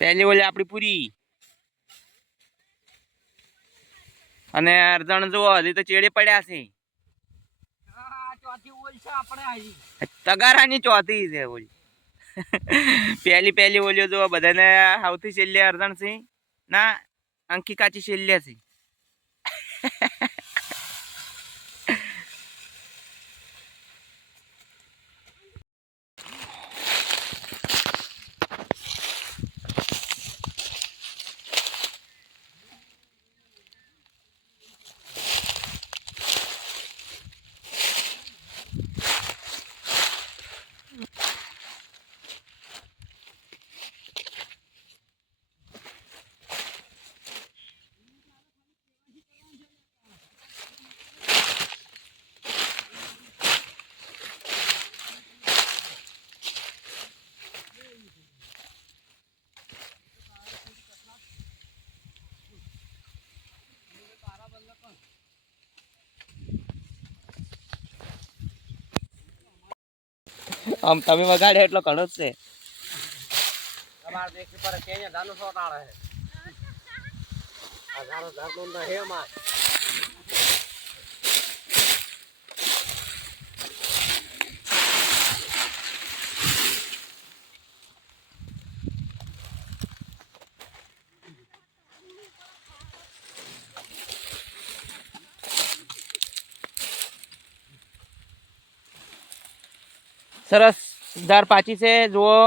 પહેલી ઓલી આપણી પૂરી. અને અર્જણ જુઓ હજી તો ચેડે પડ્યા છે. તગારાની ચોથી છે ઓલી. પહેલી પહેલી ઓલીઓ જુઓ બધાને સૌથી છેલ્લે અર્જણ છે. ના અંકી કાચી છેલ્લે છે. આમ તમે વગાડે એટલો ઘણો જ છે. તમારે દેખી પર સો તાળે છે ધાનો તો હે માં સરસ ધાર પાછી છે જુઓ.